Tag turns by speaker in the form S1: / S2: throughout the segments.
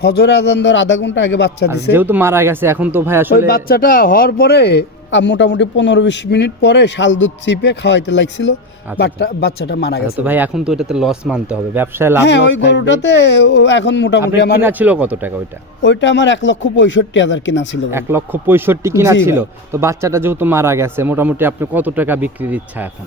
S1: ফজর আজান দেওয়ার আধা ঘণ্টা আগে বাচ্চা দিছে।
S2: যেহেতু মারা গেছে এখন তো ভাই
S1: ওই
S2: আসলে
S1: বাচ্চাটা হওয়ার পরে মোটামুটি পনেরো বিশ মিনিট পরে শাল দুধ চিপে খাওয়াইতে লাগছিল বাচ্চাটা মারা
S2: আচ্ছা,
S1: গেছে।
S2: ভাই এখন তো এটাতে লস মানতে হবে। ব্যবসায় লাভ
S1: হ্যাঁ ওই গরুটাতে এখন মোটামুটি আমার
S2: কিনা ছিল কত টাকা ওইটা?
S1: ওইটা আমার এক লক্ষ পঁয়ষট্টি হাজার কিনা ছিল
S2: এক লক্ষ পঁয়ষট্টি কিনা ছিল। তো বাচ্চাটা যেহেতু মারা গেছে মোটামুটি আপনি কত টাকা বিক্রির ইচ্ছা এখন?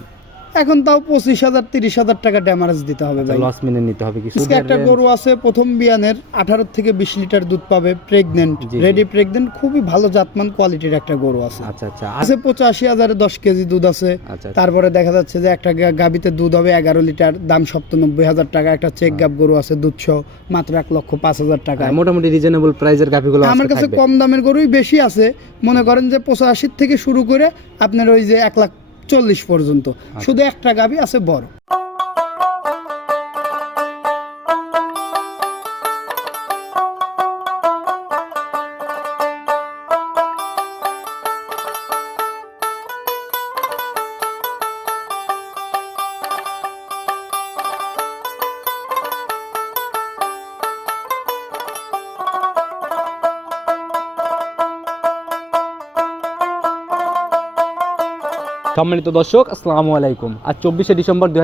S1: এখন তাও পঁচিশ হাজার তিরিশ হাজার টাকা ড্যামারেজ দিতে হবে ভাই।
S2: লস মেনে নিতে হবে কিছু।
S1: একটা গরু আছে প্রথম বিয়ানের আঠারো থেকে বিশ লিটার দুধ পাবে প্রেগনেন্ট। রেডি প্রেগনেন্ট খুবই ভালো জাতমান কোয়ালিটির একটা গরু আছে।
S2: আচ্ছা আচ্ছা।
S1: আছে পঁচাশি হাজারে দশ কেজি দুধ আছে।
S2: আচ্ছা
S1: তারপরে দেখা যাচ্ছে যে একটা গা- গাভীতে দুধ হবে এগারো লিটার দাম সপ্তানব্বই হাজার টাকা। একটা চেক গাব গরু আছে দুধ সহ মাত্র এক লক্ষ পাঁচ হাজার টাকা।
S2: হ্যাঁ, মোটামুটি রিজনেবল প্রাইজের গাভিগুলো
S1: আমার কাছে কম দামের গরুই বেশি আছে। মনে করেন যে পঁচাশির থেকে শুরু করে আপনার ওই যে এক লাখ চল্লিশ পর্যন্ত
S2: আচ্ছা।
S1: শুধু একটা গাভী আছে বড়
S2: সম্মানিত দর্শক আসসালামু আলাইকুম। আজ চব্বিশে ডিসেম্বর দুই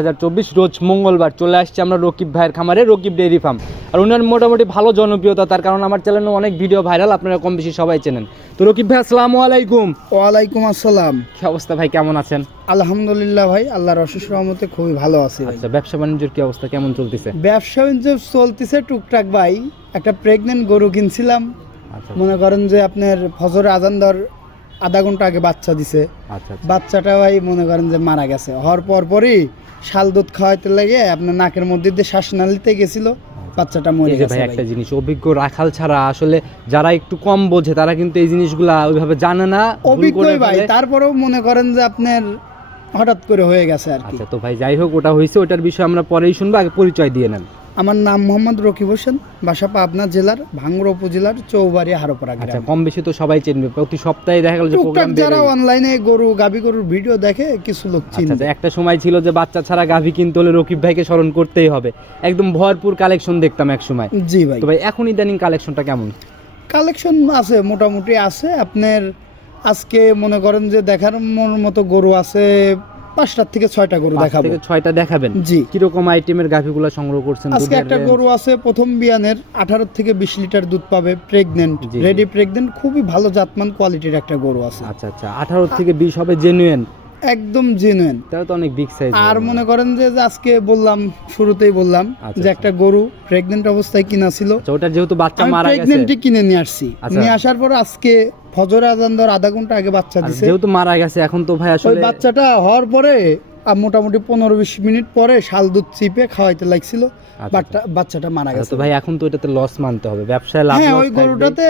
S2: রোজ মঙ্গলবার চলে আসছে আমরা রকিব ভাইয়ের খামারে রকিব ডেইরি ফার্ম। আর ওনার মোটামুটি ভালো জনপ্রিয়তা তার কারণ আমার চ্যানেলে অনেক ভিডিও ভাইরাল আপনারা কম বেশি সবাই চেনেন। তো রকিব ভাই আসসালামু আলাইকুম।
S1: ওয়ালাইকুম আসসালাম।
S2: কি অবস্থা ভাই কেমন আছেন?
S1: আলহামদুলিল্লাহ ভাই আল্লাহর অশেষ রহমতে খুবই ভালো আছি
S2: আচ্ছা ব্যবসা বাণিজ্যের কি অবস্থা কেমন চলতেছে?
S1: ব্যবসা বাণিজ্য চলতেছে টুকটাক ভাই একটা প্রেগনেন্ট গরু কিনছিলাম।
S2: আচ্ছা।
S1: মনে করেন যে আপনার ফজর আজান আধা ঘণ্টা আগে বাচ্চা দিছে।
S2: আচ্ছা আচ্ছা।
S1: বাচ্চাটা ভাই মনে করেন যে মারা গেছে। হওয়ার পর পরই শাল দুধ খাওয়াইতে লাগে আপনার নাকের মধ্যে দিয়ে শ্বাসনালিতে গেছিল বাচ্চাটা মরে গেছে
S2: ভাই। একটা জিনিস অভিজ্ঞ রাখাল ছাড়া আসলে যারা একটু কম বোঝে তারা কিন্তু এই জিনিসগুলা ওইভাবে জানে না।
S1: অভিজ্ঞই ভাই তারপরেও মনে করেন যে আপনার হঠাৎ করে হয়ে গেছে আর কি।
S2: আচ্ছা তো ভাই যাই হোক ওটা হয়েছে ওটার বিষয়ে আমরা পরেই শুনব আগে পরিচয় দিয়ে নেন।
S1: আমার নাম মোহাম্মদ রকিব হোসেন বাসা পাবনা জেলার ভাঙ্গুড়া উপজেলার চৌবাড়ি হারোপাড়া
S2: আচ্ছা
S1: গ্রাম।
S2: কম বেশি তো সবাই চিনবে। প্রতি সপ্তাহে দেখা গেল যে প্রোগ্রাম
S1: যারা অনলাইনে গরু গাবি গরুর ভিডিও দেখে কিছু লোক
S2: আচ্ছা
S1: চিনবে।
S2: আচ্ছা, একটা সময় ছিল যে বাচ্চা ছাড়া গাভী কিনতে হলে রকিব ভাইকে স্মরণ করতেই হবে। একদম ভরপুর কালেকশন দেখতাম এক সময়।
S1: জি ভাই।
S2: তো ভাই এখন ইদানিং কালেকশনটা কেমন?
S1: কালেকশন আছে মোটামুটি আছে। আপনার আজকে মনে করেন যে দেখার মতো গরু আছে পাঁচটার থেকে ছয়টা গরু দেখাবো।
S2: থেকে ছয়টা দেখাবেন?
S1: জি।
S2: কীরকম আইটেমের গাভীগুলো সংগ্রহ করছেন
S1: আজকে একটা গরু আছে প্রথম বিয়ানের আঠারো থেকে বিশ লিটার দুধ পাবে প্রেগনেন্ট। রেডি প্রেগনেন্ট খুবই ভালো জাতমান কোয়ালিটির একটা গরু আছে।
S2: আচ্ছা আচ্ছা। আঠারো থেকে বিশ হবে জেনুয়েন
S1: একদম জেনুইন
S2: তাও তো অনেক বিগ সাইজ
S1: আর মনে করেন যে আজকে বললাম শুরুতেই বললাম
S2: আচ্ছা,
S1: যে একটা গরু প্রেগনেন্ট অবস্থায় কিনা ছিল।
S2: আচ্ছা ওটা যেহেতু বাচ্চা মারা গেছে।
S1: প্রেগনেন্টই কিনে নিয়ে আসছি।
S2: আচ্ছা।
S1: নিয়ে আসার পর আজকে ফজর আজান দেওয়ার আধা ঘণ্টা আগে বাচ্চা দিছে।
S2: যেহেতু মারা গেছে এখন তো ভাই আসলে ওই
S1: বাচ্চাটা হওয়ার পরে মোটামুটি পনেরো বিশ মিনিট পরে শাল দুধ চিপে খাওয়াইতে লাগছিল
S2: আচ্ছা,
S1: বাচ্চাটা মারা
S2: আচ্ছা,
S1: গেছে।
S2: ভাই এখন তো এটাতে লস মানতে হবে। ব্যবসায় লাভ
S1: হ্যাঁ ওই। গরুটাতে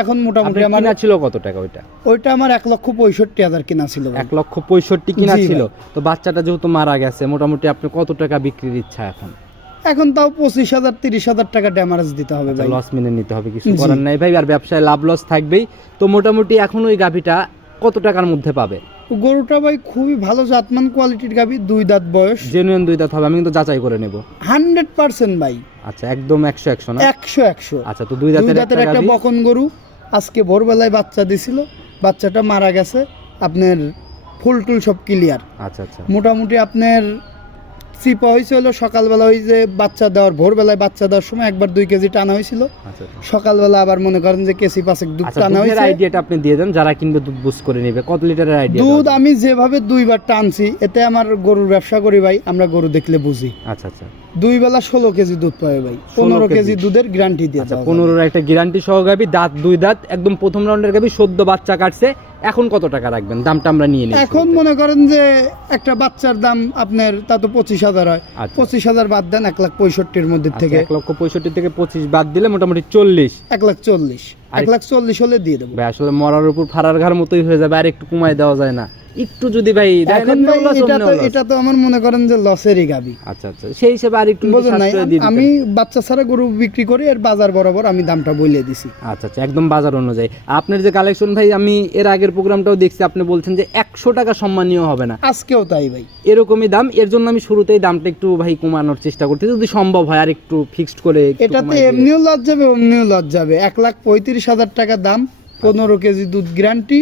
S1: এখন মোটামুটি আমার
S2: কিনা ছিল কত টাকা ওইটা?
S1: ওইটা আমার এক লক্ষ পঁয়ষট্টি হাজার কিনা ছিল
S2: এক লক্ষ পঁয়ষট্টি কিনা ছিল। তো বাচ্চাটা যেহেতু মারা গেছে মোটামুটি আপনি কত টাকা বিক্রির ইচ্ছা এখন?
S1: এখন তাও পঁচিশ হাজার তিরিশ হাজার টাকা ড্যামারেজ দিতে হবে ভাই।
S2: লস মেনে নিতে হবে কিছু করার নাই ভাই আর ব্যবসায় লাভ লস থাকবেই। তো মোটামুটি এখন ওই গাভিটা কত টাকার মধ্যে পাবে?
S1: গরুটা ভাই খুবই ভালো জাতমান কোয়ালিটির গাবি দুই দাঁত বয়স।
S2: জেনুইন দুই দাঁত হবে আমি কিন্তু যাচাই করে নেব।
S1: হান্ড্রেড পার্সেন্ট ভাই।
S2: আচ্ছা একদম একশো একশো না?
S1: একশো একশো।
S2: আচ্ছা তো দুই দাঁতের
S1: দাঁতের
S2: একটা
S1: একটা বকন গরু আজকে ভোরবেলায় বাচ্চা দিছিল বাচ্চাটা মারা গেছে আপনার ফুল টুল সব ক্লিয়ার
S2: আচ্ছা আচ্ছা।
S1: মোটামুটি আপনার চিপা হয়েছিল সকালবেলা ওই যে বাচ্চা দেওয়ার ভোরবেলায় বাচ্চা দেওয়ার সময় একবার দুই কেজি টানা হয়েছিল
S2: আচ্ছা আচ্ছা।
S1: সকালবেলা আবার মনে করেন যে কেসি পাঁচেক দুধ
S2: আচ্ছা
S1: টানা হয়েছে
S2: আইডিয়াটা আপনি দিয়ে দেন যারা কিনবে দুধ বুঝ করে নেবে কত লিটারের আইডিয়া
S1: দুধ আমি যেভাবে দুইবার টানছি এতে আমার গরুর ব্যবসা করি ভাই আমরা গরু দেখলে বুঝি
S2: আচ্ছা আচ্ছা
S1: দুই বেলা ষোলো কেজি দুধ পাবে ভাই পনেরো
S2: কেজি।
S1: দুধের গ্যারান্টি দিয়ে।
S2: পনেরোর একটা গ্যারান্টি সহ গাবি দাঁত দুই দাঁত একদম প্রথম রাউন্ডের গাবি সদ্য বাচ্চা কাটছে এখন কত টাকা রাখবেন? দামটা আমরা নিয়ে নিই
S1: এখন মনে করেন যে একটা বাচ্চার দাম আপনার তা তো পঁচিশ হাজার হয়।
S2: আচ্ছা।
S1: পঁচিশ হাজার বাদ দেন এক লাখ পঁয়ষট্টির মধ্যে
S2: আচ্ছা,
S1: থেকে।
S2: এক লক্ষ পঁয়ষট্টি থেকে পঁচিশ বাদ দিলে মোটামুটি চল্লিশ।
S1: এক লাখ চল্লিশ। এক লাখ চল্লিশ হলে দিয়ে দেবো।
S2: ভাই আসলে মরার উপর ফাড়ার ঘর মতোই হয়ে যাবে আর একটু কমায় দেওয়া যায় না। একটু যদি ভাই দেখেন এমনিও loss,
S1: এটা তো এটা তো আমার মনে করেন যে লসেরই গাবি।
S2: আচ্ছা আচ্ছা। সেই হিসেবে আর একটু।
S1: আমি বাচ্চা ছাড়া গরু বিক্রি করি এর বাজার বরাবর আমি দামটা বলে দিছি।
S2: আচ্ছা আচ্ছা একদম বাজার অনুযায়ী। আপনার যে কালেকশন ভাই আমি এর আগের প্রোগ্রামটাও দেখছি আপনি বলছেন যে একশো টাকা সম্মানীয় হবে না।
S1: আজকেও তাই ভাই।
S2: এরকমই দাম এর জন্য আমি শুরুতেই দামটা একটু ভাই কমানোর চেষ্টা করতে যদি সম্ভব হয় আর একটু ফিক্সড করে
S1: এটাতে। এমনিও লস যাবে অমনিও লস যাবে। এক লাখ পঁয়ত্রিশ হাজার টাকা দাম পনেরো কেজি দুধ গ্যারান্টি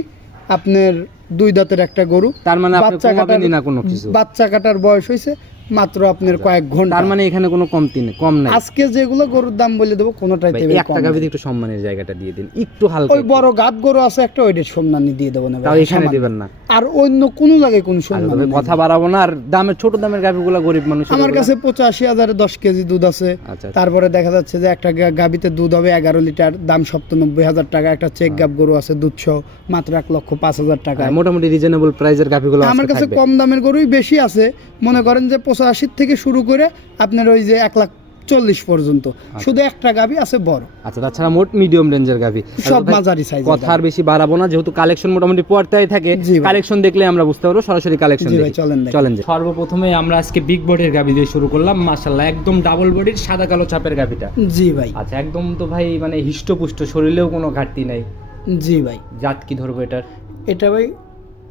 S1: আপনার দুই দাঁতের একটা গরু।
S2: তার মানে
S1: বাচ্চা কাটার
S2: না কোনো কিছু।
S1: বাচ্চা কাটার বয়স হয়েছে মাত্র আপনার কয়েক ঘণ্টা।
S2: তার মানে এখানে কোনো কমতি নেই কম নাই।
S1: আজকে যেগুলো গরুর দাম বলে দেবো কোনোটাই দেবে
S2: এক টাকা ভিত্তি একটু সম্মানের জায়গাটা দিয়ে দিন একটু হালকা
S1: ওই বড় গাদ গরু আছে একটা ওইটার সম্মানী দিয়ে দেবো না
S2: তাও এখানে দিবেন না।
S1: আর অন্য কোনো জায়গায় কোনো
S2: আচ্ছা,
S1: সম্মান
S2: কথা বাড়াবো না আর দামের ছোট দামের গাভিগুলো গরিব মানুষ
S1: আমার কাছে পঁচাশি হাজারে দশ কেজি দুধ আছে।
S2: আচ্ছা
S1: তারপরে দেখা যাচ্ছে যে একটা গা- গাভীতে দুধ হবে এগারো লিটার দাম সপ্তানব্বই হাজার টাকা একটা চেক গাব গরু আছে দুধ সহ মাত্র এক লক্ষ পাঁচ হাজার টাকা।
S2: হ্যাঁ, মোটামুটি রিজনেবল প্রাইজের গাভিগুলো
S1: আমার কাছে কম দামের গরুই বেশি আছে। মনে করেন যে পঁচাশির থেকে শুরু করে আপনার ওই যে এক লাখ চল্লিশ পর্যন্ত। শুধু একটা গাভী আছে বড়।
S2: আচ্ছা তাছাড়া মোট মিডিয়াম রেঞ্জের গাভি।
S1: সব মাঝারি সাইজ
S2: কথা আর বেশি বাড়াবো না যেহেতু কালেকশন মোটামুটি পর্তায় থাকে। কালেকশন দেখলে আমরা বুঝতে পারব সরাসরি কালেকশন
S1: জি চলেন দেখি।
S2: চলেন সর্বপ্রথমে আমরা আজকে বিগ বডির গাভি দিয়ে শুরু করলাম। মাশাল্লাহ একদম ডাবল বডির সাদা কালো চাপের গাভিটা।
S1: জি ভাই।
S2: আচ্ছা একদম তো ভাই মানে হিষ্টপুষ্ট শরীরেও কোনো ঘাটতি নাই।
S1: জি ভাই।
S2: জাত কি ধরবো এটার?
S1: এটা ভাই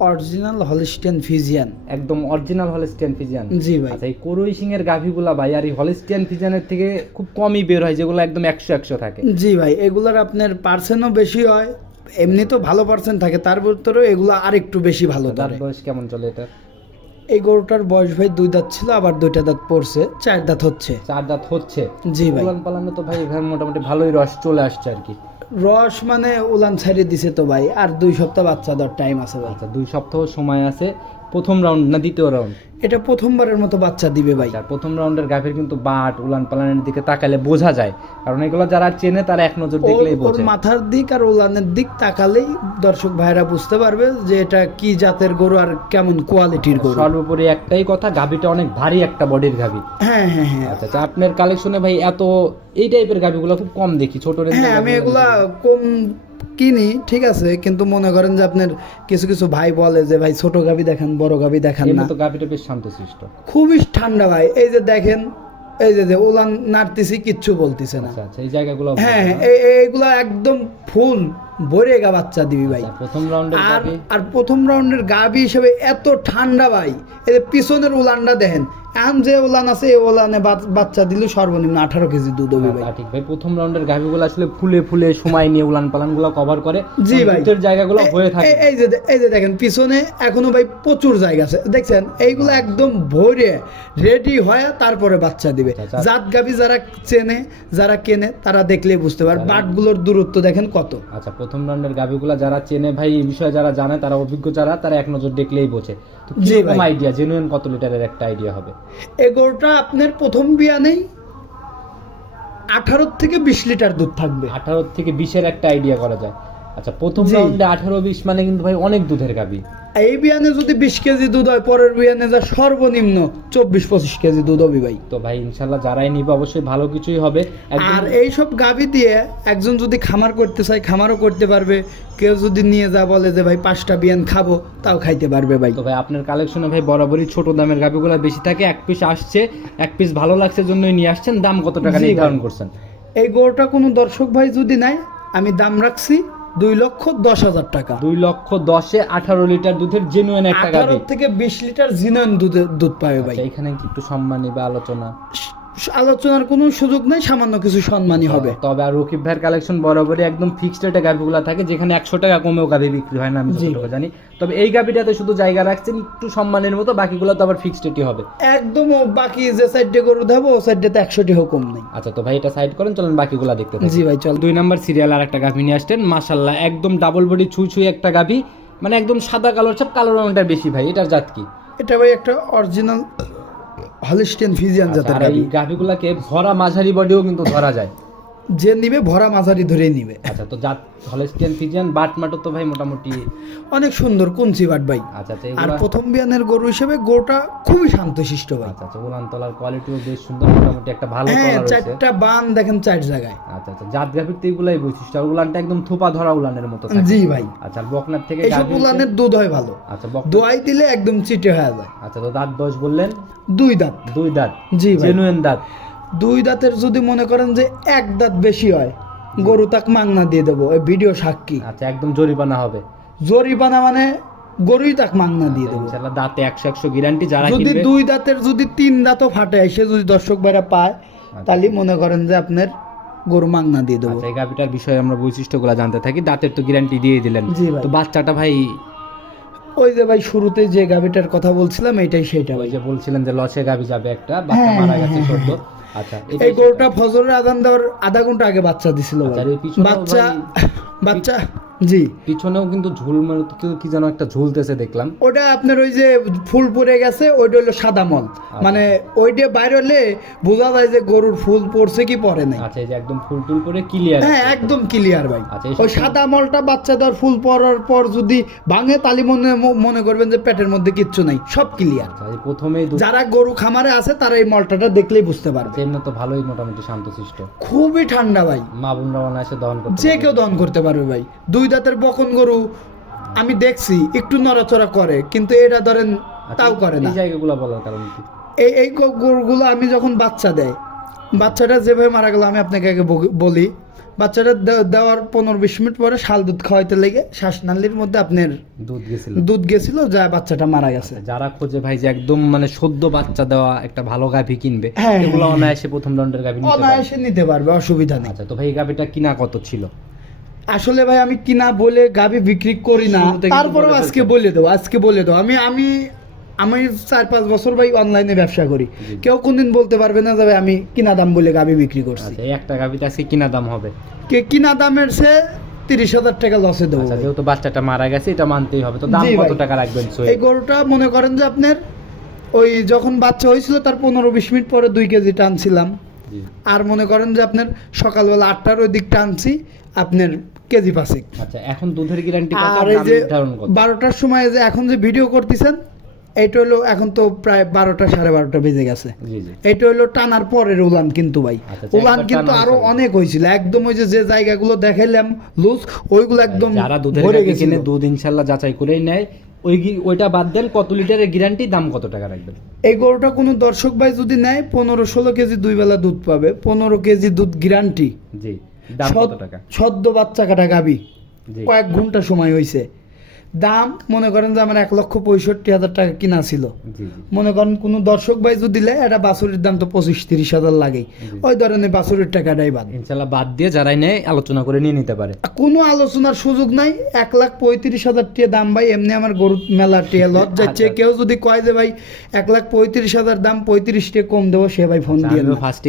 S1: অরিজিনাল হলিস্টিয়ান ফিজিয়ান।
S2: একদম অরিজিনাল হলিস্টিয়ান ফিজিয়ান।
S1: জি ভাই।
S2: আচ্ছা এই করই সিং এর গাভিগুলা ভাই আর এই হলিস্টিয়ান ফিজিয়ানের থেকে খুব কমই বের হয় যেগুলো একদম একশো একশো থাকে।
S1: জি ভাই এগুলার আপনার পার্সেন্টও বেশি হয় এমনি তো ভালো পার্সেন্ট থাকে তার ভিতরেও এগুলো আর একটু বেশি ভালো তার
S2: বয়স কেমন চলে এটা
S1: এই গরুটার বয়স ভাই দুই দাঁত ছিল আবার দুইটা দাঁত পড়ছে চার দাঁত হচ্ছে।
S2: চার দাঁত হচ্ছে।
S1: জি ভাই।
S2: পালানো তো ভাই মোটামুটি ভালোই রস চলে আসছে আর কি।
S1: রস মানে উলান ছাড়িয়ে দিছে তো ভাই, আর দুই সপ্তাহ বাচ্চা দেওয়ার টাইম আছে
S2: বাচ্চা দুই সপ্তাহ সময় আছে। প্রথম রাউন্ড না দ্বিতীয় রাউন্ড
S1: এটা প্রথমবারের মতো বাচ্চা দিবে ভাই।
S2: আর প্রথম রাউন্ডের গাভীর কিন্তু বাট উলান পালানের দিকে তাকালে বোঝা যায়। কারণ এগুলো যারা চেনে তারা এক নজর দেখলেই
S1: ওর
S2: বোঝে।
S1: মাথার দিক আর উলানের দিক তাকালেই দর্শক ভাইরা বুঝতে পারবে যে এটা কি জাতের গরু আর কেমন কোয়ালিটির গরু।
S2: সর্বোপরি একটাই কথা গাভীটা অনেক ভারী একটা বডির গাভী।
S1: হ্যাঁ হ্যাঁ হ্যাঁ।
S2: আচ্ছা আচ্ছা আপনার কালেকশনে ভাই এত এই টাইপের গাভীগুলো খুব কম দেখি ছোট
S1: হ্যাঁ আমি এগুলা কম কিনি ঠিক আছে কিন্তু মনে করেন যে আপনার কিছু কিছু ভাই বলে যে ভাই ছোট গাবি দেখেন বড় গাবি দেখেন না।
S2: তো বেশ শান্তশিষ্ট।
S1: খুবই ঠান্ডা ভাই। এই যে দেখেন এই যে যে উলান নাড়তেছি কিচ্ছু বলতেছে না।
S2: আচ্ছা আচ্ছা এই জায়গাগুলো
S1: হ্যাঁ এই- এই- এইগুলা একদম ফুল ভরে গা বাচ্চা দিবি ভাই।
S2: আচ্ছা, প্রথম রাউন্ডের
S1: আর আর প্রথম রাউন্ডের গাবি হিসেবে এত ঠান্ডা ভাই। এই যে পিছনের উলানটা দেখেন এখন যে উলান আছে এই বাচ- বাচ্চা দিলে সর্বনিম্ন আঠারো কেজি দুধ হবে ভাই।
S2: ঠিক ভাই প্রথম রাউন্ডের গাভীগুলো আসলে ফুলে ফুলে সময় নিয়ে উলান পালানগুলো কভার করে
S1: জি ভাই।
S2: জায়গাগুলো হয়ে থাকে।
S1: এই যে এই যে দেখেন পিছনে এখনও ভাই প্রচুর জায়গা আছে। দেখছেন এইগুলো একদম ভরে রেডি হয়ে তারপরে বাচ্চা দিবে।
S2: আচ্ছা।
S1: জাত গাবি যারা চেনে যারা কেনে তারা দেখলেই বুঝতে পারে বাটগুলোর দূরত্ব দেখেন কত।
S2: আচ্ছা প্রথম রাউন্ডের গাভীগুলো যারা চেনে ভাই এই বিষয়ে যারা জানে তারা অভিজ্ঞ যারা তারা এক নজর দেখলেই বোঝে। তো কীরকম আইডিয়া জেনুইন কত লিটারের একটা আইডিয়া হবে?
S1: এই আপনার প্রথম বিয়া নেই আঠারো থেকে বিশ লিটার দুধ থাকবে।
S2: আঠারো থেকে বিশের একটা আইডিয়া করা যায়। আচ্ছা প্রথম রাউন্ডে আঠারো বিশ মানে কিন্তু ভাই অনেক দুধের গাভী।
S1: এই বিয়ানে যদি বিশ কেজি দুধ হয় পরের বিয়ানে যা সর্বনিম্ন চব্বিশ পঁচিশ কেজি দুধ হবে ভাই।
S2: তো ভাই ইনশাল্লাহ যারাই নিবে অবশ্যই ভালো কিছুই হবে।
S1: আর এই সব গাভী দিয়ে একজন যদি খামার করতে চায় খামারও করতে পারবে। কেউ যদি নিয়ে যা বলে যে ভাই পাঁচটা বিয়ান খাব তাও খাইতে পারবে ভাই।
S2: তো ভাই আপনার কালেকশনে ভাই বরাবরই ছোট দামের গাভিগুলো বেশি থাকে। এক পিস আসছে এক পিস ভালো লাগছে জন্যই নিয়ে আসছেন। দাম কত টাকা নির্ধারণ করছেন?
S1: এই গরুটা কোনো দর্শক ভাই যদি নাই আমি দাম রাখছি। দুই লক্ষ দশ হাজার টাকা।
S2: দুই লক্ষ দশে আঠারো লিটার দুধের জেনুইন একটা
S1: আঠারো থেকে বিশ লিটার জিনন দুধের দুধ পাবে ভাই।
S2: আচ্ছা এখানে কি একটু সম্মানী বা আলোচনা?
S1: আলোচনার কোনো সুযোগ নেই সামান্য কিছু সম্মানই হবে।
S2: তবে আর রকিব ভাইয়ের কালেকশন বরাবরই একদম ফিক্সড রেটে গাভিগুলো থাকে যেখানে একশো টাকা কমেও গাভি বিক্রি হয় না আমি। যতটুকু জানি। তবে এই গাভিটাতে শুধু জায়গা রাখছেন একটু সম্মানের মতো বাকিগুলো তো আবার ফিক্সড রেটই হবে।
S1: একদম বাকি যে সাইডে গরু দেবো ও সাইডে তো একশোটি হুকুম নেই।
S2: আচ্ছা তো ভাই এটা সাইড করেন চলেন বাকিগুলো দেখতে
S1: জি ভাই চল।
S2: দুই নাম্বার সিরিয়াল আর একটা গাভি নিয়ে আসতেন মাশাল্লাহ একদম ডাবল বডি ছুঁই ছুঁই একটা গাভি মানে একদম সাদা কালোর সব কালো রঙটা বেশি ভাই এটার জাত কি?
S1: এটা ভাই একটা অরিজিনাল হলিস্টিয়ান ফিজিয়ান
S2: আচ্ছা,
S1: জাতের গাভি।
S2: গাভিগুলাকে ভরা মাঝারি বডিও কিন্তু ধরা যায়।
S1: যে নিবে ভরা মাঝারি ধরেই নিবে।
S2: আচ্ছা তো জাত হলস্টিয়ান ফিজিয়ান বাট মাটো তো ভাই মোটামুটি
S1: অনেক সুন্দর কুঞ্চি বাট ভাই।
S2: আচ্ছা আচ্ছা
S1: আর প্রথম বিয়ানের গরু হিসেবে গরুটা খুবই শান্তশিষ্ট ভাই।
S2: আচ্ছা আচ্ছা উলান তলার কোয়ালিটিও বেশ সুন্দর মোটামুটি একটা ভালো
S1: হ্যাঁ চারটা বান দেখেন চার জায়গায়।
S2: আচ্ছা আচ্ছা জাত গাভীর তো এগুলাই বৈশিষ্ট্য আর উলানটা একদম থোপা ধরা উলানের মতো থাকে।
S1: জি ভাই।
S2: আচ্ছা বকনার থেকে
S1: এইসব
S2: হচ্ছে-
S1: উলানের দুধ হয় ভালো।
S2: আচ্ছা বক
S1: দোয়াই দিলে একদম চিটে হয়ে যায়।
S2: আচ্ছা তো দাঁত দশ বললেন?
S1: দুই দাঁত।
S2: দুই দাঁত।
S1: জি ভাই।
S2: জেনুইন দাঁত।
S1: দুই দাঁতের যদি মনে করেন যে এক দাঁত বেশি হয় গরু তাক মাংনা দিয়ে দেবো এই ভিডিও সাক্ষী।
S2: আচ্ছা একদম জরিপানা হবে।
S1: জরিপানা মানে গরুই তাক মাংনা দিয়ে দেবো।
S2: ইনশাআল্লাহ দাঁতে একশো একশো গ্যারান্টি যারা
S1: যদি
S2: কিনবে
S1: দুই দাঁতের যদি তিন দাঁতও ফাটে সে যদি দর্শক ভাইরা পায় তাহলে মনে করেন যে আপনার গরু মাংনা দিয়ে দেবো।
S2: আচ্ছা এই গাভিটার বিষয়ে আমরা বৈশিষ্ট্যগুলো জানতে থাকি। দাঁতের তো গ্যারান্টি দিয়ে দিলেন।
S1: জি ভাই।
S2: তো বাচ্চাটা ভাই
S1: ওই যে ভাই শুরুতে যে গাভিটার কথা বলছিলাম এটাই সেটা।
S2: ওই
S1: ভাই
S2: যে বলছিলেন যে লসে গাভি যাবে একটা বাচ্চা
S1: হ্যাঁ,
S2: মারা
S1: হ্যাঁ,
S2: গেছে
S1: হ্যাঁ,
S2: সদ্য। আচ্ছা
S1: এই গরুটা ফজরের আদান দেওয়ার আধা ঘণ্টা আগে বাচ্চা দিছিল
S2: আচ্ছা,
S1: বাচ্চা বাচ্চা জি।
S2: পিছনেও কিন্তু ঝুল মানে কি- যেন একটা ঝুলতেছে দেখলাম।
S1: ওটা আপনার ওই যে ফুল পড়ে গেছে ওইটা হলো সাদা মল।
S2: আচ্ছা।
S1: মানে ওইটা বাইরে হলে বোঝা যায় যে গরুর ফুল পড়ছে কি পড়ে নাই।
S2: আচ্ছা এই যে একদম ফুল টুল ক্লিয়ার
S1: হ্যাঁ একদম ক্লিয়ার ভাই।
S2: আচ্ছা,
S1: ওই সাদা মলটা বাচ্চা দেওয়ার ফুল পড়ার পর যদি ভাঙে তাহলে মনে মনে করবেন যে পেটের মধ্যে কিচ্ছু নাই সব ক্লিয়ার
S2: আচ্ছা এই প্রথমেই
S1: যারা গরু খামারে আছে তারা এই মলটাটা দেখলেই বুঝতে পারবে।
S2: এমনি তো ভালোই মোটামুটি শান্তশিষ্ট
S1: খুবই ঠান্ডা ভাই।
S2: মা বোনরা অনায়াসে দহন করতে
S1: যে কেউ দহন করতে পারবে ভাই। দুই দাঁতের বকন গরু আমি দেখছি একটু নড়াচড়া করে কিন্তু এটা ধরেন
S2: আচ্ছা,
S1: তাও করে না।
S2: এই জায়গাগুলো বলার কারণ কি?
S1: এই এই গরুগুলো আমি যখন বাচ্চা দেয় বাচ্চাটা যেভাবে মারা গেল আমি আপনাকে আগে বলি বাচ্চাটা দেওয়ার পনেরো বিশ মিনিট পরে শাল দুধ খাওয়াইতে লেগে শ্বাসনালীর মধ্যে আপনার
S2: দুধ গেছিল।
S1: দুধ গেছিল যা বাচ্চাটা মারা গেছে।
S2: যারা খোঁজে ভাই যে একদম মানে সদ্য বাচ্চা দেওয়া একটা ভালো গাভী কিনবে
S1: হ্যাঁ,
S2: এগুলো
S1: হ্যাঁ,
S2: অনায়াসে প্রথম দণ্ডের গাভী নিতে পারবে।
S1: অনায়াসে নিতে পারবে অসুবিধা নেই।
S2: আচ্ছা তো ভাই গাভীটা কিনা কত ছিল?
S1: আসলে ভাই আমি কিনা বলে গাবি বিক্রি করি না তারপরেও আজকে বলে দেবো আজকে বলে দেবো। আমি আমি আমি চার পাঁচ বছর ভাই অনলাইনে ব্যবসা করি। কেউ কোনদিন বলতে পারবে না যাবে আমি কিনা দাম বলে গাবি বিক্রি করছি।
S2: আচ্ছা একটা গাভীতে আজকে কিনা দাম হবে?
S1: কে কিনা দামের সে তিরিশ হাজার টাকা লসে দেবো
S2: আচ্ছা যেহেতু বাচ্চাটা মারা গেছে এটা মানতেই হবে। তো দাম কত টাকা রাখবেন
S1: এই গরুটা মনে করেন যে আপনার ওই যখন বাচ্চা হয়েছিল তার পনেরো বিশ মিনিট পরে দুই কেজি টানছিলাম। আর মনে করেন যে আপনার সকালবেলা আটটার ওই দিক টানছি আপনার কেজি পাঁচেক
S2: আচ্ছা এখন দুধের গ্যারান্টি
S1: আর এই যে বারোটার সময় যে এখন যে ভিডিও করতেছেন এইটা হলো এখন তো প্রায় বারোটা সাড়ে বারোটা বেজে গেছে।
S2: জি জি।
S1: এটা হলো টানার পরের উলান কিন্তু ভাই।
S2: আচ্ছা, আচ্ছা,
S1: উলান কিন্তু
S2: আরও
S1: অনেক হয়েছিল। একদম ওই যে যে জায়গাগুলো দেখাইলাম লুজ ওইগুলো একদম
S2: যারা দুধের কিনে দুধ ইনশাল্লাহ যাচাই করেই নেয় ওই ওইটা বাদ দেন কত লিটারের গ্যারান্টি দাম কত টাকা রাখবেন?
S1: এই গরুটা কোনো দর্শক ভাই যদি নেয় পনেরো ষোলো কেজি দুই বেলা দুধ পাবে। পনেরো কেজি দুধ গ্যারান্টি
S2: জি।
S1: সদ্য বাচ্চা কাটা গাবি। কয়েক ঘণ্টা সময় হয়েছে দাম মনে করেন যে আমার এক লক্ষ পঁয়ষট্টি হাজার টাকা কিনা ছিল।
S2: জি জি।
S1: মনে করেন কোনো দর্শক ভাই যদি নেয় এটা বাছুরির দাম তো পঁচিশ তিরিশ হাজার লাগে। ওই ধরনের বাছুরির টাকাটাই বাদ।
S2: ইনশাল্লাহ বাদ দিয়ে যারাই নেয় আলোচনা করে নিয়ে নিতে পারে।
S1: কোনো আলোচনার সুযোগ নাই। এক লাখ পঁয়ত্রিশ হাজার টিয়া দাম ভাই এমনি আমার গরু মেলা টিয়া লজ যাচ্ছে
S2: আচ্ছা।
S1: কেউ যদি কয় যে ভাই এক লাখ পঁয়ত্রিশ হাজার দাম পঁয়ত্রিশ টিয়া কম দেবো সে ভাই ফোন
S2: আচ্ছা,
S1: দিয়ে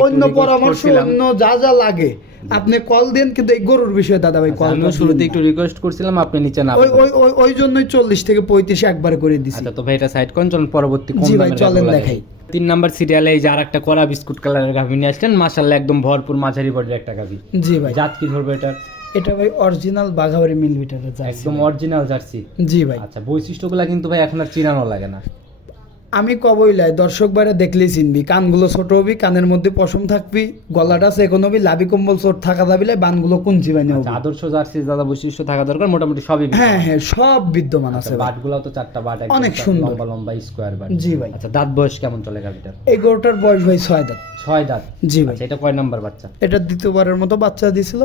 S1: অন্য পরামর্শ অন্য যা যা লাগে। আপনি কল দেন কিন্তু এই গরুর বিষয়ে দাদা ভাই কল
S2: আমিও শুরুতে একটু রিকোয়েস্ট করছিলাম আপনি নিচে না
S1: ওই ওই ওই ওই জন্যই চল্লিশ থেকে পঁয়ত্রিশ একবারে করে দিছি।
S2: আচ্ছা তো ভাই এটা সাইড করেন চলুন পরবর্তী কম
S1: জি ভাই, চলেন দেখাই।
S2: তিন নাম্বার সিরিয়ালে এই যে আর একটা কড়া বিস্কুট কালারের গাভী নিয়ে আসলেন মাশাল্লাহ একদম ভরপুর মাঝারি বডির একটা গাভী।
S1: জি ভাই।
S2: জাত কি ধরবে এটা?
S1: এটা ভাই অরিজিনাল বাঘাবাড়ি মিল মিটারের জার্সি।
S2: একদম অরিজিনাল জার্সি।
S1: জি ভাই।
S2: আচ্ছা বৈশিষ্ট্যগুলো কিন্তু ভাই এখন আর চিনানো লাগে না।
S1: আমি কবইলাই দর্শক বাইরে দেখলেই চিনবি। কানগুলো ছোট হবি কানের মধ্যে পশম থাকবি গলাটা সেকোন হবি লাভি কম্বল চোট থাকা দাবিলে বানগুলো কুঞ্চি বানি
S2: আচ্ছা, আদর্শ জার্সি দাদা বৈশিষ্ট্য থাকা দরকার মোটামুটি সবই
S1: হ্যাঁ হ্যাঁ সব বিদ্যমান আছে
S2: বাটগুলো তো চারটা বাট
S1: অনেক সুন্দর।
S2: লম্বা লম্বা স্কোয়ার বাট।
S1: জি ভাই।
S2: আচ্ছা দাঁত বয়স কেমন চলে গাভীটার
S1: এই গরুটার বয়স ভাই ছয় দাঁত।
S2: ছয় দাঁত?
S1: জি ভাই।
S2: আচ্ছা এটা কয় নাম্বার বাচ্চা?
S1: এটা দ্বিতীয়বারের মতো বাচ্চা দিছিল।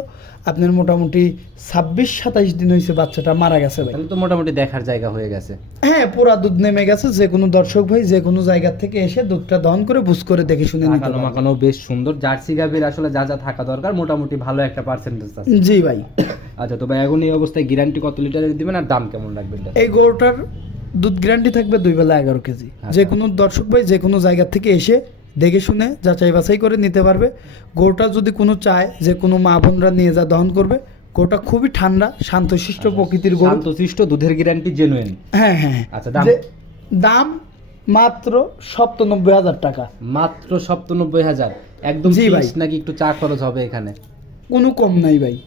S1: আপনার মোটামুটি ছাব্বিশ সাতাইশ দিন হয়েছে বাচ্চাটা মারা গেছে ভাই।
S2: তাহলে তো মোটামুটি দেখার জায়গা হয়ে গেছে।
S1: হ্যাঁ পুরা দুধ নেমে গেছে যে কোনো দর্শক ভাই যে কোনো জায়গা থেকে এসে দুধটা দহন করে বুঝ করে দেখে শুনে নিতে
S2: মাখানো মাখানো বেশ সুন্দর। জার্সি গাভীর আসলে যা যা থাকা দরকার মোটামুটি ভালো একটা পার্সেন্টেজ আছে।
S1: জি ভাই।
S2: আচ্ছা তো ভাই এখন এই অবস্থায় গ্যারান্টি কত লিটারের দিবেন আর দাম কেমন রাখবেন
S1: এই গরুটার দুধ গ্যারান্টি থাকবে দুই বেলা এগারো কেজি।
S2: আচ্ছা।
S1: যে কোনো দর্শক ভাই যে কোনো জায়গা থেকে এসে দেখে শুনে যাচাই বাছাই করে নিতে পারবে। গরুটা যদি কোনো চায় যে কোনো মা বোনরা নিয়ে যা দহন করবে গরুটা খুবই ঠান্ডা শান্তশিষ্ট প্রকৃতির গরু।
S2: শান্তশিষ্ট দুধের গ্যারান্টি জেনুইন
S1: হ্যাঁ হ্যাঁ।
S2: আচ্ছা, দাম?
S1: দাম মাত্র সপ্তানব্বই হাজার টাকা।
S2: মাত্র সপ্তানব্বই হাজার। একদম
S1: জি ভাই।
S2: নাকি একটু চা খরচ হবে এখানে?
S1: কোনো কম নাই ভাই,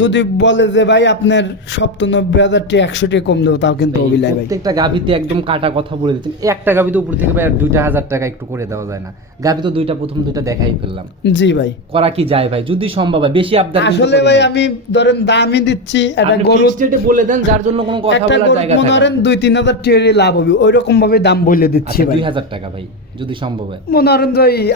S1: যদি বলে যে ভাই আপনার সপ্তানব্বই হাজার টাকা একশো টাকা কম দেবো তাও কিন্তু
S2: ভাই,
S1: অবিলাই ভাই।
S2: প্রত্যেকটা গাভিতে একদম কাটা কথা বলে দিচ্ছেন। একটা গাভিতে উপর থেকে ভাই দুইটা হাজার টাকা একটু করে দেওয়া যায় না। গাভি তো দুইটা প্রথম দুইটা দেখাই ফেললাম।
S1: জি ভাই।
S2: করা কি যায় ভাই? যদি সম্ভব হয় বেশি আবদার
S1: আসলে ভাই আমি ধরেন দামই দিচ্ছি একটা গরু
S2: এ বলে দেন যার জন্য কোনো কথা
S1: গরু
S2: জায়গা থাকে
S1: করেন দুই তিন হাজার টাকা লাভ হবে ওই রকম ভাবে দাম বলে দিচ্ছি
S2: আচ্ছা
S1: ভাই।
S2: দুই হাজার টাকা ভাই যদি সম্ভব হয়।
S1: মনে করেন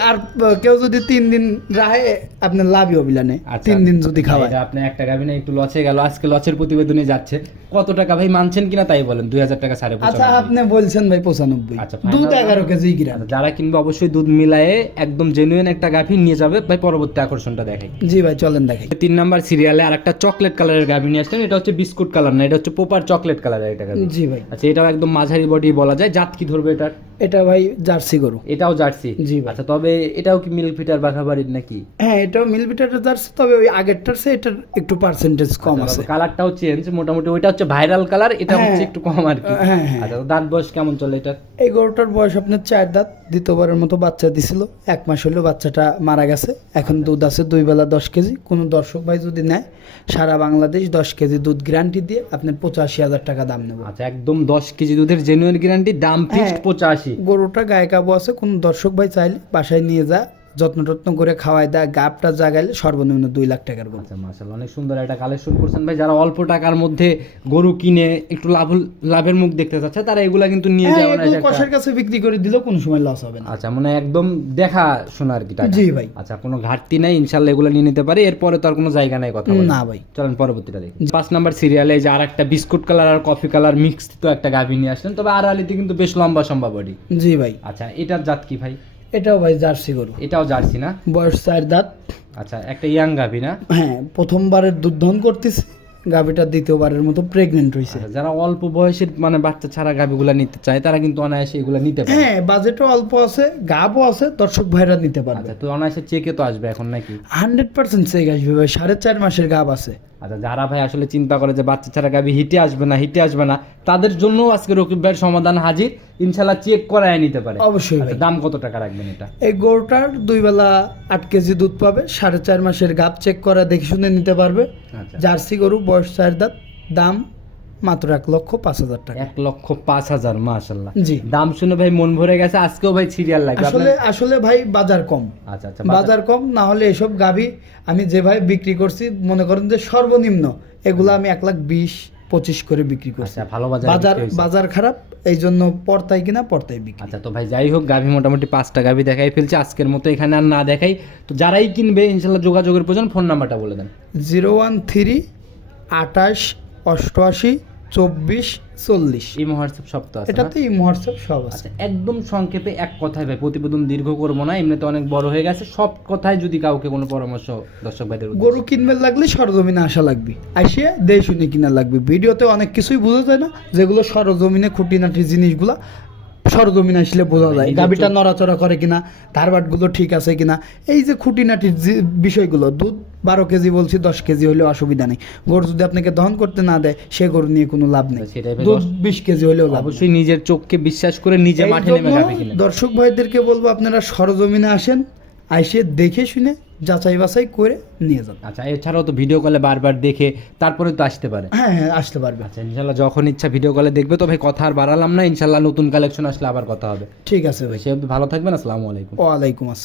S1: আর কেউ যদি তিন দিন রাহে আপনার লাভই হবে না
S2: আচ্ছা,
S1: তিন দিন যদি খাওয়ায়।
S2: আপনি একটা গাভি না একটু লসে গেল। আজকে লসের প্রতিবেদনে যাচ্ছে। কত টাকা ভাই মানছেন কিনা তাই বলেন? দুই হাজার টাকা সাড়ে
S1: আচ্ছা আপনি বলছেন ভাই পঁচানব্বই।
S2: আচ্ছা,
S1: দুধ? এগারো কেজি গ্রাম
S2: আচ্ছা, যারা কিনবে অবশ্যই দুধ মিলায়ে একদম জেনুইন একটা গাভি নিয়ে যাবে। ভাই পরবর্তী আকর্ষণটা দেখাই।
S1: জি ভাই চলেন দেখাই।
S2: তিন নাম্বার সিরিয়ালে আর একটা চকলেট কালারের গাভি নিয়ে আসলেন এটা হচ্ছে বিস্কুট কালার না এটা হচ্ছে পোপার চকলেট কালারের একটা গাভি
S1: জি ভাই।
S2: আচ্ছা এটাও একদম মাঝারি বডি বলা যায়। জাত কি ধরবে এটার?
S1: এটা ভাই জার্সি গরু।
S2: এটাও জার্সি?
S1: জি
S2: আচ্ছা তবে এটাও কি মিল্ক ফিটার বাঘাবাড়ির নাকি?
S1: হ্যাঁ এটাও মিল বিটারের জার্সি তবে ওই আগেরটার চেয়ে এটার একটু পার্সেন্টেজ কম আছে।
S2: কালারটাও চেঞ্জ মোটামুটি ওইটা হচ্ছে ভাইরাল কালার এটা
S1: হ্যাঁ।
S2: হচ্ছে একটু কম আর কি।
S1: হ্যাঁ, হ্যাঁ।
S2: আচ্ছা দাঁত বয়স কেমন চলে এটা
S1: এই গরুটার বয়স আপনার চার দাঁত দ্বিতীয়বারের মতো বাচ্চা দিছিল এক মাস হলো বাচ্চাটা মারা গেছে। এখন দুধ আছে দুই বেলা দশ কেজি কোনো দর্শক ভাই যদি নেয় সারা বাংলাদেশ দশ কেজি দুধ গ্যারান্টি দিয়ে আপনার পঁচাশি হাজার টাকা দাম নেব।
S2: আচ্ছা একদম দশ কেজি দুধের জেনুইন গ্যারান্টি দাম ফিক্সড। পঁচাশি।
S1: গরুটা গায়ে কাবু আছে কোন দর্শক ভাই চাইলে বাসায় নিয়ে যা। যত্ন টত্ন করে খাওয়াই দেয় গাপটা জাগাইলে সর্বনিম্ন দুই লাখ টাকার গরু।
S2: আচ্ছা মাশাআল্লাহ অনেক সুন্দর একটা কালেকশন করছেন। ভাই যারা অল্প টাকার মধ্যে গরু কিনে একটু লাভ লাভের মুখ দেখতে চাচ্ছে তারা এগুলা কিন্তু নিয়ে যাবে না
S1: কষার কাছে বিক্রি করে দিলেও কোনো সময় লস হবে না।
S2: আচ্ছা মানে একদম দেখা শোনা আর কি টাকা।
S1: জি ভাই।
S2: আচ্ছা কোনো ঘাটতি নাই ইনশাল্লাহ এগুলো নিয়ে নিতে পারি এরপরে তো আর কোনো জায়গা নাই কথা
S1: না ভাই।
S2: চলেন পরবর্তীটা দেখি। পাঁচ নাম্বার সিরিয়ালে যে আর একটা বিস্কুট কালার আর কফি কালার মিক্স তো একটা গাভি নিয়ে আসলেন তবে আর আলিতে কিন্তু বেশ লম্বা সম্ভব বডি
S1: জি ভাই।
S2: আচ্ছা এটার জাত কি ভাই?
S1: এটাও ভাই জার্সি গরু।
S2: এটাও জার্সি না?
S1: বয়স চার দাঁত।
S2: আচ্ছা একটা ইয়াং গাভি না?
S1: হ্যাঁ প্রথমবারের দুধ দহন করতেছি গাভিটা দ্বিতীয়বারের মতো প্রেগনেন্ট হয়েছে
S2: আচ্ছা, যারা অল্প বয়সের মানে বাচ্চা ছাড়া গাভিগুলা নিতে চায় তারা কিন্তু অনায়াসে এগুলো নিতে পারে।
S1: হ্যাঁ বাজেটও অল্প আছে গাবও আছে দর্শক ভাইরা নিতে পারবে।
S2: আচ্ছা তো অনায়াসে চেকে তো আসবে এখন নাকি?
S1: হান্ড্রেড পার্সেন্ট সেগ আসবে ভাই সাড়ে চার মাসের গাব আছে।
S2: আচ্ছা যারা ভাই আসলে চিন্তা করে যে বাচ্চা ছাড়া গাবি হিটে আসবে না হিটে আসবে না তাদের জন্য আজকে রকিব ভাইয়ের সমাধান হাজির। ইনশাল্লাহ চেক করায় নিতে পারে।
S1: অবশ্যই
S2: আচ্ছা দাম কত টাকা রাখবেন এটা?
S1: এই গরুটার দুই বেলা আট কেজি দুধ পাবে সাড়ে চার মাসের গাব চেক করা দেখে শুনে নিতে পারবে।
S2: আচ্ছা।
S1: জার্সি গরু বয়স চার দাঁত দাম মাত্র এক লক্ষ পাঁচ হাজার টাকা।
S2: এক লক্ষ পাঁচ হাজার মাশাল্লাহ
S1: জি।
S2: দাম শুনে ভাই মন ভরে গেছে আজকেও ভাই সিরিয়াল লাগবে।
S1: আসলে আসলে ভাই বাজার কম।
S2: আচ্ছা আচ্ছা
S1: বাজার কম না হলে এসব গাভি আমি যেভাবে বিক্রি করছি মনে করেন যে সর্বনিম্ন এগুলো আমি এক লাখ বিশ পঁচিশ করে বিক্রি করছি।
S2: আচ্ছা ভালো বাজার
S1: বাজার বাজার খারাপ এই জন্য পর্তায় কিনা পর্তায় বিক্রি।
S2: আচ্ছা তো ভাই যাই হোক গাভি মোটামুটি পাঁচটা গাভি দেখাই ফেলছে আজকের মতো এখানে আর না দেখাই। তো যারাই কিনবে ইনশাল্লাহ যোগাযোগের প্রয়োজন ফোন নাম্বারটা বলে দেন।
S1: জিরো ওয়ান থ্রি আঠাশ অষ্টআশি চব্বিশ চল্লিশ।
S2: এই হোয়াটসঅ্যাপ সব তো আছে এটা
S1: তো এই হোয়াটসঅ্যাপ সব আছে।
S2: আচ্ছা একদম সংক্ষেপে এক কথায় ভাই প্রতিবেদন দীর্ঘ করব না এমনিতে অনেক বড় হয়ে গেছে। সব কথায় যদি কাউকে কোনো পরামর্শ দর্শক ভাইদের
S1: গরু কিনবে লাগলে সরজমিনে আসা লাগবে। আসিয়া দেশ শুনে কিনা লাগবে। ভিডিওতে অনেক কিছুই বোঝা যায় না যেগুলো সরজমিনে খুঁটিনাটি জিনিসগুলা সরজমিনে আসলে বোঝা যায়
S2: গাভীটা
S1: নড়াচড়া করে কিনা ধারবাটগুলো ঠিক আছে কিনা এই যে খুঁটিনাটির যে বিষয়গুলো দুধ বারো কেজি বলছি দশ কেজি হলেও অসুবিধা নেই গরু যদি আপনাকে দহন করতে না দেয় সে গরু নিয়ে কোনো লাভ নেই দুধ বিশ কেজি হলেও।
S2: অবশ্যই নিজের চোখকে বিশ্বাস করে নিজে মাঠে নেমে
S1: দর্শক ভাইদেরকে বলব আপনারা সরজমিনে আসেন আইসে দেখে শুনে যাচাই বাছাই করে নিয়ে যাবে।
S2: আচ্ছা এছাড়াও তো ভিডিও কলে বারবার দেখে তারপরে তো আসতে পারে।
S1: হ্যাঁ হ্যাঁ আসতে পারবে।
S2: আচ্ছা ইনশাল্লাহ যখন ইচ্ছা ভিডিও কলে দেখবে তো ভাই কথা আর বাড়ালাম না। ইনশাল্লাহ নতুন কালেকশন আসলে আবার কথা হবে।
S1: ঠিক আছে ভাই।
S2: সে ভালো থাকবেন আসসালামু আলাইকুম।
S1: ওয়ালাইকুম আসসালাম।